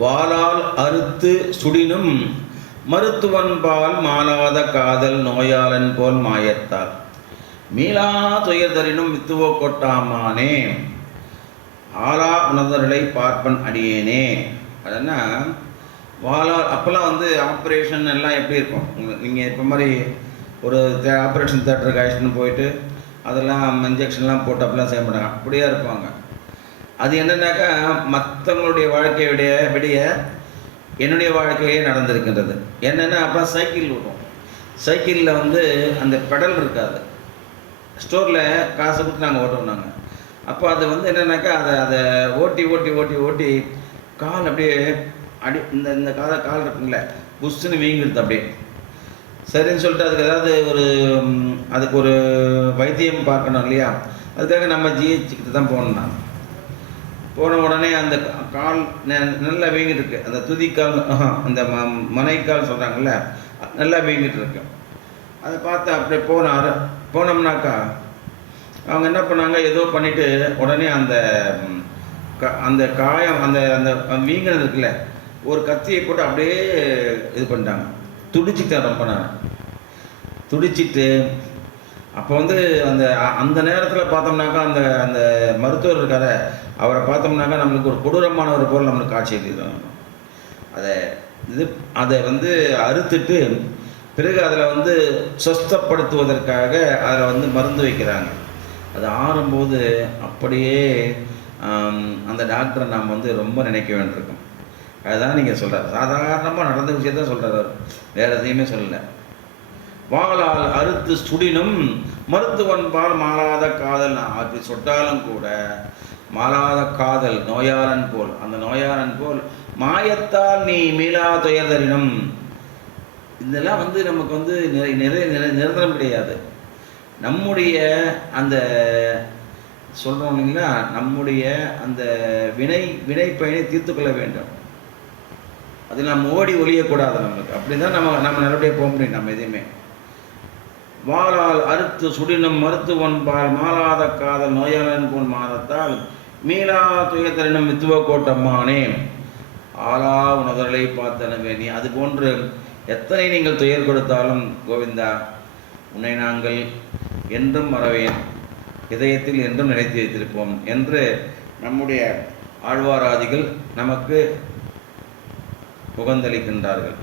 வாளால் அறுத்து சுடினும் மருத்துவன்பால் மாலாத காதல் நோயாளன் போல் மாயத்தால் மீளா துயர் தரினும் வித்துவோ கொட்டாமானே ஆலா உணர்ந்தர்களை பார்ப்பன் அடியேனே. அதனா வாளால் அப்போல்லாம் வந்து ஆப்ரேஷன் எல்லாம் எப்படி இருக்கும்? நீங்கள் இப்போ மாதிரி ஒரு தே ஆப்ரேஷன் தேட்டருக்கு ஆயிடுச்சுன்னு போயிட்டு அதெல்லாம் இன்ஜெக்ஷன்லாம் போட்டு அப்படிலாம் செய்ய மாட்டாங்க. அப்படியே இருப்பாங்க. அது என்னென்னாக்கா மற்றவங்களுடைய வாழ்க்கையை விடைய விடைய என்னுடைய வாழ்க்கையே நடந்திருக்கின்றது. என்னென்னா அப்போ சைக்கிள் ஓட்டும் சைக்கிளில் வந்து அந்த பெடல் இருக்காது. ஸ்டோரில் காசு கொடுத்து நாங்கள் ஓட்டுவோம் நாங்கள் அப்போ அது வந்து என்னென்னாக்கா அதை அதை ஓட்டி ஓட்டி ஓட்டி ஓட்டி கால் அப்படியே அடி இந்த இந்த கால கால் இருக்குங்களே புஷ்ஷுன்னு வீங்கிடுது அப்படியே. சரின்னு சொல்லிட்டு அதுக்கு ஏதாவது ஒரு அதுக்கு ஒரு வைத்தியம் பார்க்கணும் இல்லையா? அதுக்காக நம்ம ஜிஹெச்சுக்கிட்ட தான் போகணும் நான் போன உடனே அந்த கால் நெ- நல்லா வீங்கிட்டு இருக்கு அந்த துதிக்கால் அந்த ம மனைக்கால் சொல்கிறாங்கல்ல நல்லா வீங்கிட்டு இருக்கு அதை பார்த்து அப்படியே போனார். போனோம்னாக்கா அவங்க என்ன பண்ணாங்க ஏதோ பண்ணிவிட்டு உடனே அந்த க- அந்த காயம் அந்த அந்த வீங்கினது இருக்குல்ல ஒரு கத்தியை போட்டு அப்படியே இது பண்ணிட்டாங்க. துடிச்சிட்டேன் ரொம்ப நான் துடிச்சிட்டு அப்போ வந்து அந்த அந்த நேரத்தில் பார்த்தோம்னாக்கா அந்த அந்த மருத்துவர் இருக்கார அவரை பார்த்தோம்னாக்கா நம்மளுக்கு ஒரு கொடூரமான ஒரு பொருள் நம்மளுக்கு காட்சி அளிக்கும் அதை இது அதை வந்து அறுத்துட்டு பிறகு அதில் வந்து சொஸ்தப்படுத்துவதற்காக அதில் வந்து மருந்து வைக்கிறாங்க. அது ஆறும்போது அப்படியே அந்த டாக்டரை நாம் வந்து ரொம்ப நினைக்க வேண்டியிருக்கும். அதுதான் நீங்கள் சொல்கிறார் சாதாரணமாக நடந்த விஷயத்தான் சொல்கிறார் அவர். வேறு எதையுமே சொல்லலை. வாளால் அறுத்து சுடினும் மருத்துவன்பால் மாறாத காதல் அப்படி சொட்டாலும் கூட மாறாத காதல் நோயாளன் போல் அந்த நோயாளன் போல் மாயத்தால் நீ மீளா துயர்தரினும் இதெல்லாம் வந்து நமக்கு வந்து நிறை நிறை நிறை நிரந்தரம் கிடையாது. நம்முடைய அந்த சொல்கிறோம் இல்லைங்களா? நம்முடைய அந்த வினை வினை பயனை தீர்த்து கொள்ள வேண்டும். அது நம்ம ஓடி ஒழியக்கூடாது நமக்கு. அப்படி தான் நம்ம நம்ம நல்லபடியாக போக முடியும் நம்ம எதையுமே. வாளால் அறுத்து சுடினும் மருத்துவன்பால் மாறாத காதல் நோயாளன் போன் மாறத்தால் மீளா துயத்தரினும் வித்துவ கோட்டம்மானே. ஆளா உணர்தலை பார்த்தனவே நீ அது போன்று எத்தனை நீங்கள் துயர் கொடுத்தாலும் கோவிந்தா உன்னை நாங்கள் என்றும் மறவேன். இதயத்தில் என்றும் நினைத்து வைத்திருப்போம் என்று நம்முடைய ஆழ்வாராதிகள் நமக்கு புகந்தளிக்கின்றார்கள்.